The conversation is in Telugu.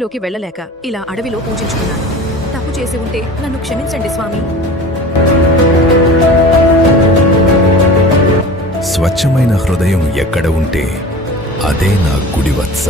గుడిలోకి వెళ్ళలేక ఇలా అడవిలో పూజించుకున్నాను. తప్పు చేసి ఉంటే నన్ను క్షమించండి స్వామి. స్వచ్ఛమైన హృదయం ఎక్కడ ఉంటే అదే నా గుడి వత్స.